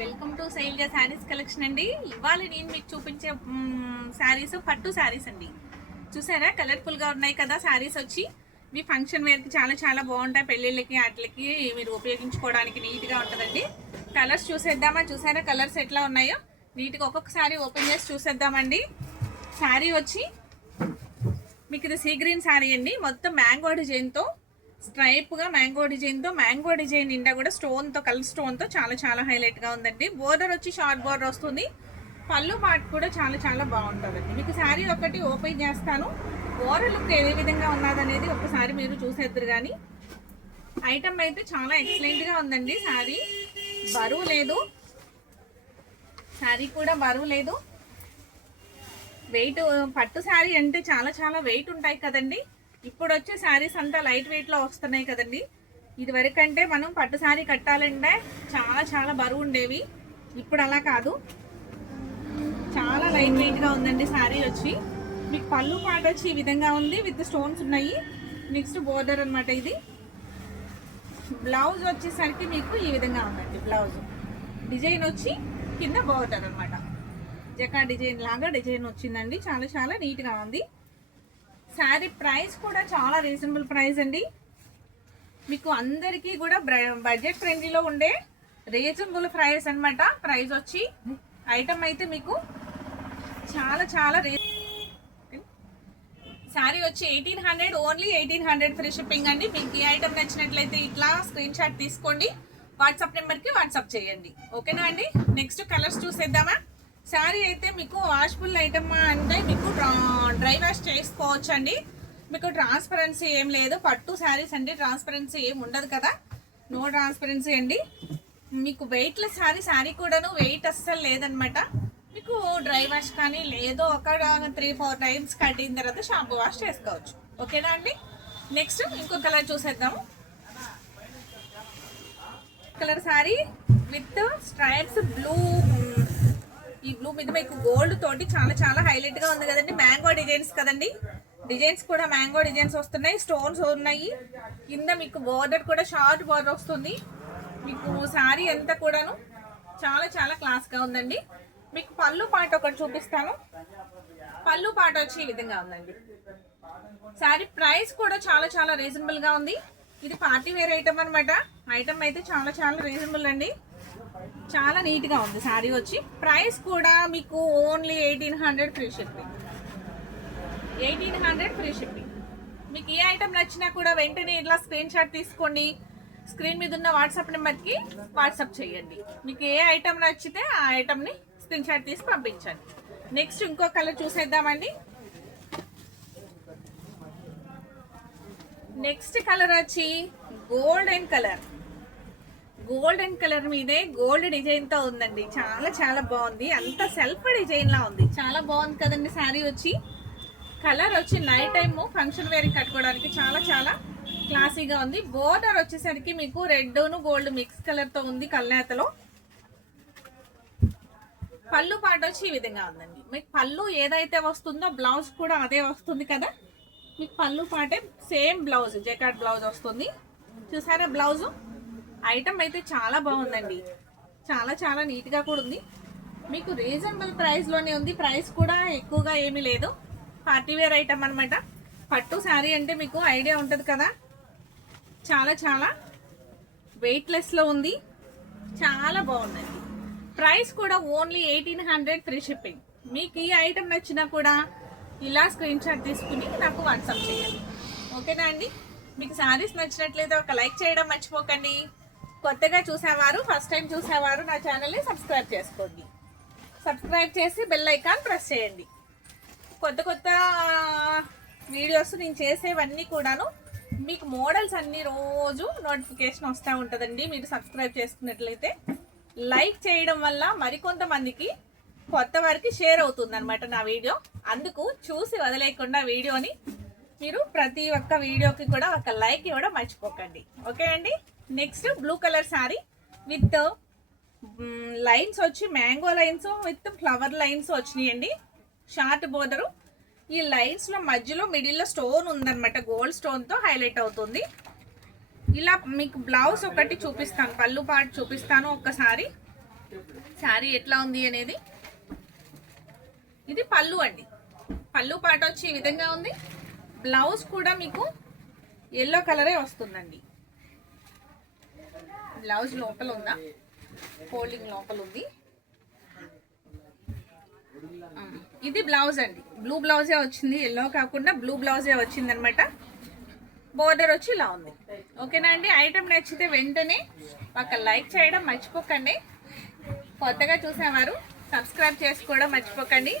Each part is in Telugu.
Welcome to Shailaja saris collection అండి. ఇవాళ నేను మీకు చూపించే శారీస్ పట్టు శారీస్ అండి. చూసారా కలర్ఫుల్ గా ఉన్నాయి కదా శారీస్ వచ్చి. మీ ఫంక్షన్ వేర్ కి చాలా చాలా బాగుంటాయి. పెళ్ళిళ్ళకి వాటికి మీరు ఉపయోగించుకోవడానికి నీట్ గా ఉంటుందండి. కలర్స్ చూసేద్దామా? చూసారా కలర్స్ ఎట్లా ఉన్నాయో? నీట్ గా ఒక్కొక్కసారి ఓపెన్ చేసి చూసేద్దామండి. శారీ వచ్చి మీకు ఇది సీ గ్రీన్ శారీ అండి. మొత్తం మ్యాంగో డిజైన్ తో స్ట్రైప్ గా మ్యాంగో డిజైన్ నిండా కూడా స్టోన్ తో కలర్ స్టోన్ తో చాలా చాలా హైలైట్ గా ఉందండి. బోర్డర్ వచ్చి షార్ట్ బోర్డర్ వస్తుంది. పళ్ళు పార్ట్ కూడా చాలా చాలా బాగుంటుందండి. మీకు శారీ ఒకటి ఓపెన్ చేస్తాను. ఓవరాల్ లుక్ ఏ విధంగా ఉన్నదనేది ఒకసారి మీరు చూసేద్దరు. కానీ ఐటమ్ అయితే చాలా ఎక్సలెంట్ గా ఉందండి. శారీ బరువు లేదు, శారీ కూడా బరువు లేదు. వెయిట్ పట్టు శారీ అంటే చాలా చాలా వెయిట్ ఉంటాయి కదండి. ఇప్పుడు వచ్చే శారీస్ అంతా లైట్ వెయిట్ లో వస్తున్నాయి కదండి. ఇది వరకంటే మనం పట్టు శారీ కట్టాలంటే చాలా చాలా బరువు ఉండేవి. ఇప్పుడు అలా కాదు, చాలా లైట్ వెయిట్ గా ఉందండి శారీ వచ్చి. మీకు పళ్ళు పాట వచ్చి ఈ విధంగా ఉంది, విత్ స్టోన్స్ ఉన్నాయి. నెక్స్ట్ బోర్డర్ అనమాట. ఇది బ్లౌజ్ వచ్చేసరికి మీకు ఈ విధంగా ఉందండి. బ్లౌజ్ డిజైన్ వచ్చి కింద బోర్డర్ అనమాట. జకా డిజైన్ లాగా డిజైన్ వచ్చిందండి. చాలా చాలా నీట్ గా ఉంది. శారీ ప్రైస్ కూడా చాలా రీజనబుల్ ప్రైస్ అండి. మీకు అందరికీ కూడా బడ్జెట్ ఫ్రెండ్లీలో ఉండే రీజనబుల్ ప్రైస్ అనమాట. ప్రైస్ వచ్చి ఐటమ్ అయితే మీకు చాలా చాలా శారీ వచ్చి 1800, ఓన్లీ 1800 ఫ్రీ షిప్పింగ్ అండి. మీకు ఈ ఐటమ్ నచ్చినట్లయితే ఇట్లా స్క్రీన్ షాట్ తీసుకోండి, వాట్సాప్ నెంబర్కి వాట్సాప్ చేయండి. ఓకేనా అండి. నెక్స్ట్ కలర్స్ చూసేద్దామా? శారీ అయితే మీకు వాషబుల్ ఐటమ్ అంటే మీకు డ్రై వాష్ చేసుకోవచ్చు అండి. మీకు ట్రాన్స్పరెన్సీ ఏం లేదు. పట్టు శారీస్ అంటే ట్రాన్స్పరెన్సీ ఏం ఉండదు కదా, నో ట్రాన్స్పరెన్సీ అండి. మీకు వెయిట్లెస్ శారీ కూడాను వెయిట్ అస్సలు లేదనమాట. మీకు డ్రై వాష్ కానీ లేదో ఒక 3-4 టైమ్స్ కట్టిన తర్వాత షాంపూ వాష్ చేసుకోవచ్చు. ఓకేనా అండి. నెక్స్ట్ ఇంకో కలర్ చూసేద్దాము. Colour sari with stripes blue. ఈ బ్లూ మీద మీకు గోల్డ్ తోటి చాలా చాలా హైలైట్ గా ఉంది కదండి. మ్యాంగో డిజైన్స్ కదండి. డిజైన్స్ కూడా మ్యాంగో డిజైన్స్ వస్తున్నాయి, స్టోన్స్ ఉన్నాయి. కింద మీకు బోర్డర్ కూడా షార్ట్ బోర్డర్ వస్తుంది. మీకు శారీ అంతా కూడాను చాలా చాలా క్లాస్ గా ఉందండి. మీకు పళ్ళు పాట ఒకటి చూపిస్తాను. పళ్ళు పాట వచ్చి ఈ విధంగా ఉందండి. శారీ ప్రైస్ కూడా చాలా చాలా రీజనబుల్ గా ఉంది. ఇది పార్టీ వేర్ ఐటమ్ అనమాట. ఐటమ్ అయితే చాలా చాలా రీజనబుల్ అండి. చాలా నీట్ గా ఉంది శారీ వచ్చి. ప్రైస్ కూడా మీకు only 1800 free shipping. 1800 free shipping. మీకు ఏ ఐటమ్ నచ్చినా కూడా వెంటనే ఇట్లా స్క్రీన్ షాట్ తీసుకోండి, స్క్రీన్ మీద ఉన్న వాట్సాప్ నెంబర్కి వాట్సాప్ చేయండి. మీకు ఏ ఐటమ్ నచ్చితే ఆ ఐటమ్ని స్క్రీన్ షాట్ తీసి పంపించండి. నెక్స్ట్ ఇంకో కలర్ చూసేద్దామండి. నెక్స్ట్ కలర్ వచ్చి గోల్డెన్ కలర్. గోల్డెన్ కలర్ మీదే గోల్డ్ డిజైన్ తో ఉందండి. చాలా చాలా బాగుంది. అంత సెల్ఫ్ డిజైన్ లా ఉంది. చాలా బాగుంది కదండి శారీ వచ్చి. కలర్ వచ్చి నైట్ టైమ్ ఫంక్షన్ వేర్ కట్టుకోవడానికి చాలా చాలా క్లాసీగా ఉంది. బోర్డర్ వచ్చేసరికి మీకు రెడ్ ను గోల్డ్ మిక్స్ కలర్ తో ఉంది కల్నేతలో. పళ్ళు పాట వచ్చి ఈ విధంగా ఉందండి. మీకు పళ్ళు ఏదైతే వస్తుందో బ్లౌజ్ కూడా అదే వస్తుంది కదా. మీకు పళ్ళు పాటే సేమ్ బ్లౌజ్, జకాట్ బ్లౌజ్ వస్తుంది. చూసారా బ్లౌజ్? ఐటమ్ అయితే చాలా బాగుందండి. చాలా చాలా నీట్గా కూడా ఉంది. మీకు రీజనబుల్ ప్రైస్లోనే ఉంది. ప్రైస్ కూడా ఎక్కువగా ఏమీ లేదు. పార్టీ వేర్ ఐటమ్ అనమాట. పట్టు శారీ అంటే మీకు ఐడియా ఉంటుంది కదా. చాలా చాలా వెయిట్లెస్లో ఉంది. చాలా బాగుందండి. ప్రైస్ కూడా ఓన్లీ 1800 ఫ్రీ షిప్పింగ్. మీకు ఈ ఐటమ్ నచ్చినా కూడా ఇలా స్క్రీన్ షాట్ తీసుకుని నాకు వాట్సాప్ చేయండి. ఓకేనా అండి. మీకు శారీస్ నచ్చినట్లయితే ఒక లైక్ చేయడం మర్చిపోకండి. కొత్తగా చూసేవారు, ఫస్ట్ టైం చూసేవారు నా ఛానల్ని సబ్స్క్రైబ్ చేసుకోండి. సబ్స్క్రైబ్ చేసి బెల్ ఐకాన్ ప్రెస్ చేయండి. కొత్త కొత్త వీడియోస్ నేను చేసేవన్నీ కూడాను మీకు మోడల్స్ అన్ని రోజు నోటిఫికేషన్ వస్తూ ఉంటుందండి. మీరు సబ్స్క్రైబ్ చేసుకున్నట్లయితే లైక్ చేయడం వల్ల మరికొంతమందికి కొత్త వారికి షేర్ అవుతుంది అనమాట నా వీడియో. అందుకు చూసి వదిలేకుండా వీడియోని మీరు ప్రతి ఒక్క వీడియోకి కూడా ఒక లైక్ ఇవ్వడం మర్చిపోకండి. ఓకే అండి. Next blue colour sari with lines వచ్చి mango lines with flower lines వచ్చినాయండి. Short border. ఈ లైన్స్ లో మధ్యలో మిడిల్లో స్టోన్ ఉందన్నమాట. గోల్డ్ స్టోన్ తో హైలైట్ అవుతుంది. ఇలా మీకు బ్లౌజ్ ఒకటి చూపిస్తాను, పళ్ళు పార్ట్ చూపిస్తాను ఒక్కసారి. శారీ ఎట్లా ఉంది అనేది. ఇది పళ్ళు అండి. పళ్ళు పాట వచ్చి ఈ విధంగా ఉంది. బ్లౌజ్ కూడా మీకు ఎల్లో కలరే వస్తుందండి. బ్లౌజ్ లోపల ఉందా, ఫోల్డింగ్ లోపల ఉంది. ఇది బ్లౌజ్ అండి. బ్లూ బ్లౌజే వచ్చింది, ఎల్లో కాకుండా బ్లూ బ్లౌజే వచ్చింది అనమాట. బోర్డర్ వచ్చి ఇలా ఉంది. ఓకేనా అండి. ఐటమ్ నచ్చితే వెంటనే ఒక లైక్ చేయడం మర్చిపోకండి. కొత్తగా చూసేవారు సబ్స్క్రైబ్ చేసుకోవడం మర్చిపోకండి.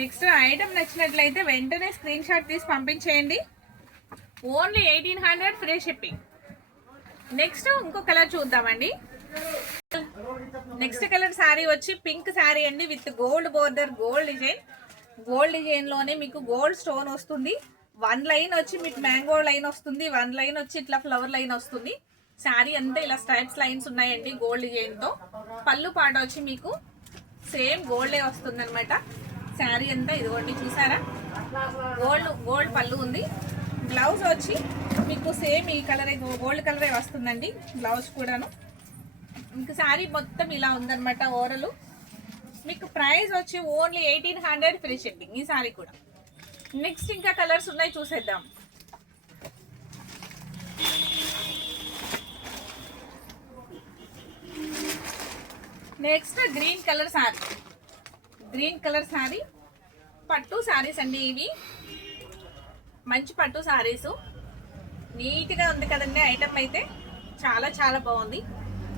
నెక్స్ట్ ఐటమ్ నచ్చినట్లయితే వెంటనే స్క్రీన్ షాట్ తీసి పంపించేయండి. Only 1800 free shipping. నెక్స్ట్ ఇంకో కలర్ చూద్దామండి. నెక్స్ట్ కలర్ శారీ వచ్చి పింక్ శారీ అండి, with gold border, gold design. Gold design లోనే మీకు గోల్డ్ స్టోన్ వస్తుంది. 1 లైన్ వచ్చి మీకు మ్యాంగో లైన్ వస్తుంది, 1 లైన్ వచ్చి ఇట్లా ఫ్లవర్ లైన్ వస్తుంది. శారీ అంతా ఇలా స్ట్రైప్స్ లైన్స్ ఉన్నాయండి గోల్డ్ డిజైన్ తో. పళ్ళు పాట వచ్చి మీకు సేమ్ గోల్డే వస్తుంది అనమాట. శారీ అంతా ఇదిగోండి చూసారా, గోల్డ్ పళ్ళు ఉంది. బ్లౌజ్ వచ్చి మీకు సేమ్ ఈ కలరే, గోల్డ్ కలరే వస్తుందండి బ్లౌజ్ కూడాను. ఇంకా శారీ మొత్తం ఇలా ఉందన్నమాట ఓవరాల్. మీకు ప్రైస్ వచ్చి ఓన్లీ 1800 ఫ్రీ షిప్పింగ్ ఈ శారీ కూడా. నెక్స్ట్ ఇంకా కలర్స్ ఉన్నాయి, చూసేద్దాం. Next green colour sari. Green colour sari పట్టు శారీస్ అండి ఇవి. మంచి పట్టు శారీస్, నీట్గా ఉంది కదండి. ఐటమ్ అయితే చాలా చాలా బాగుంది.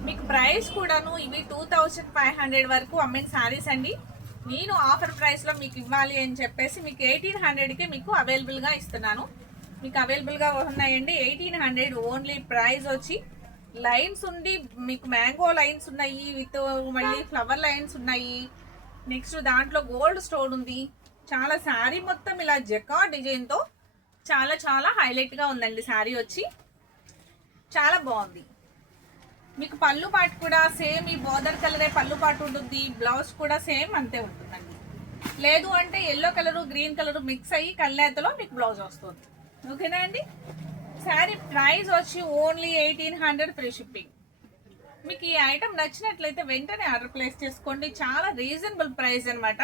మీకు ప్రైస్ కూడాను ఇవి 2500 వరకు అమ్మిన శారీస్ అండి. నేను ఆఫర్ ప్రైస్లో మీకు ఇవ్వాలి అని చెప్పేసి మీకు 1800కి మీకు అవైలబుల్గా ఇస్తున్నాను. మీకు అవైలబుల్గా ఉన్నాయండి 1800 ఓన్లీ. ప్రైస్ వచ్చి లైన్స్ ఉండి మీకు మ్యాంగో లైన్స్ ఉన్నాయి, విత్ మళ్ళీ ఫ్లవర్ లైన్స్ ఉన్నాయి. నెక్స్ట్ దాంట్లో గోల్డ్ స్టోన్ ఉంది. చాలా శారీ మొత్తం ఇలా జకార్డ్ డిజైన్తో చాలా చాలా హైలైట్గా ఉందండి. శారీ వచ్చి చాలా బాగుంది. మీకు పళ్ళు పాటు కూడా సేమ్ ఈ బోర్డర్ కలరే పళ్ళు పాటు ఉంటుంది. బ్లౌజ్ కూడా సేమ్ అంతే ఉంటుందండి. లేదు అంటే yellow colour green colour mix అయ్యి కళ్ళేతలో మీకు బ్లౌజ్ వస్తుంది. ఓకేనా అండి. శారీ ప్రైస్ వచ్చి ఓన్లీ 1800 ఫ్రీ షిప్పింగ్. మీకు ఈ ఐటమ్ నచ్చినట్లయితే వెంటనే ఆర్డర్ ప్లేస్ చేసుకోండి. చాలా రీజనబుల్ ప్రైస్ అనమాట.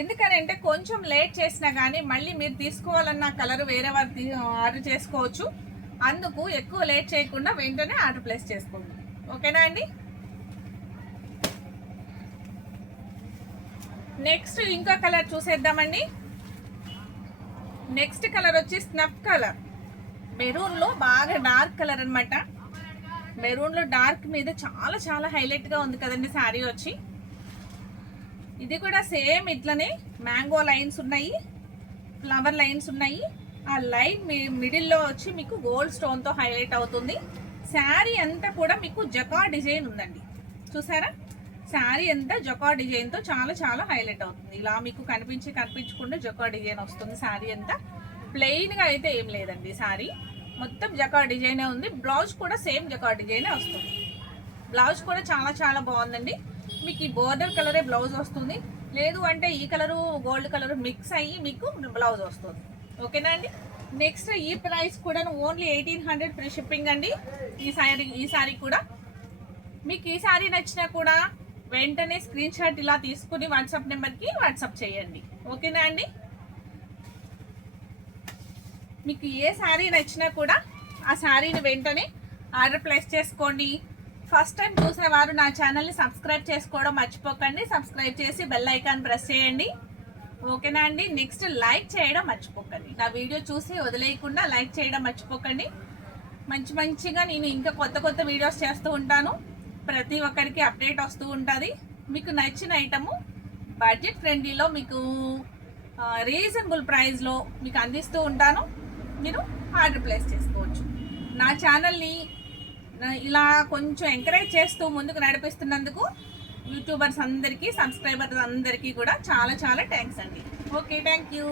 ఎందుకనంటే కొంచెం లేట్ చేసినా కానీ మళ్ళీ మీరు తీసుకోవాలన్న కలర్ వేరే వారు ఆర్డర్ చేసుకోవచ్చు. అందుకు ఎక్కువ లేట్ చేయకుండా వెంటనే ఆర్డర్ ప్లేస్ చేసుకోండి. ఓకేనా అండి. నెక్స్ట్ ఇంకో కలర్ చూసేద్దామండి. నెక్స్ట్ కలర్ వచ్చి స్నఫ్ కలర్. మెరూన్లో బాగా డార్క్ కలర్ అనమాట. మెరూన్లో డార్క్ మీద చాలా చాలా హైలైట్గా ఉంది కదండి శారీ వచ్చి. ఇది కూడా సేమ్ ఇట్లనే మ్యాంగో లైన్స్ ఉన్నాయి, ఫ్లవర్ లైన్స్ ఉన్నాయి. ఆ లైన్ మిడిల్లో వచ్చి మీకు గోల్డ్ స్టోన్తో హైలైట్ అవుతుంది. శారీ అంతా కూడా మీకు జకార్డ్ డిజైన్ ఉందండి. చూసారా, శారీ అంతా జకార్డ్ డిజైన్తో చాలా చాలా హైలైట్ అవుతుంది. ఇలా మీకు కనిపించకుండా జకార్డ్ డిజైన్ వస్తుంది. శారీ అంతా ప్లెయిన్గా అయితే ఏం లేదండి. శారీ మొత్తం జకార్డ్ డిజైనే ఉంది. బ్లౌజ్ కూడా సేమ్ జకార్డ్ డిజైనే వస్తుంది. బ్లౌజ్ కూడా చాలా చాలా బాగుందండి. మీకు ఈ బోర్డర్ కలరే బ్లౌజ్ వస్తుంది. లేదు అంటే ఈ కలరు గోల్డ్ కలర్ మిక్స్ అయ్యి మీకు బ్లౌజ్ వస్తుంది. ఓకేనా అండి. నెక్స్ట్ ఈ ప్రైస్ కూడా ఓన్లీ 1800 ఫ్రీ షిప్పింగ్ అండి. ఈ సారీ కూడా మీకు ఈ సారీ నచ్చినా కూడా వెంటనే స్క్రీన్ షాట్ ఇలా తీసుకుని వాట్సాప్ నెంబర్కి వాట్సాప్ చేయండి. ఓకేనా అండి. మీకు ఏ శారీ నచ్చినా కూడా ఆ శారీని వెంటనే ఆర్డర్ ప్లేస్ చేసుకోండి. ఫస్ట్ టైం చూసిన వారు నా ఛానల్ని సబ్స్క్రైబ్ చేసుకోవడం మర్చిపోకండి. సబ్స్క్రైబ్ చేసి బెల్ ఐకాన్ ప్రెస్ చేయండి. ఓకేనా అండి. నెక్స్ట్ లైక్ చేయడం మర్చిపోకండి. నా వీడియో చూసి వదిలేయకుండా లైక్ చేయడం మర్చిపోకండి. మంచిగా నేను ఇంకా కొత్త వీడియోస్ చేస్తూ ఉంటాను. ప్రతి ఒక్కరికి అప్డేట్ వస్తూ ఉంటుంది. మీకు నచ్చిన ఐటము బడ్జెట్ ఫ్రెండ్లీలో మీకు రీజనబుల్ ప్రైస్లో మీకు అందిస్తూ ఉంటాను. మీరు ఆర్డర్ ప్లేస్ చేసుకోవచ్చు. నా ఛానల్ని ఇలా కొంచెం ఎంకరేజ్ చేస్తూ ముందుకు నడిపిస్తున్నందుకు యూట్యూబర్స్ అందరికీ, సబ్స్క్రైబర్స్ అందరికీ కూడా చాలా చాలా థ్యాంక్స్ అండి. Okay, thank you.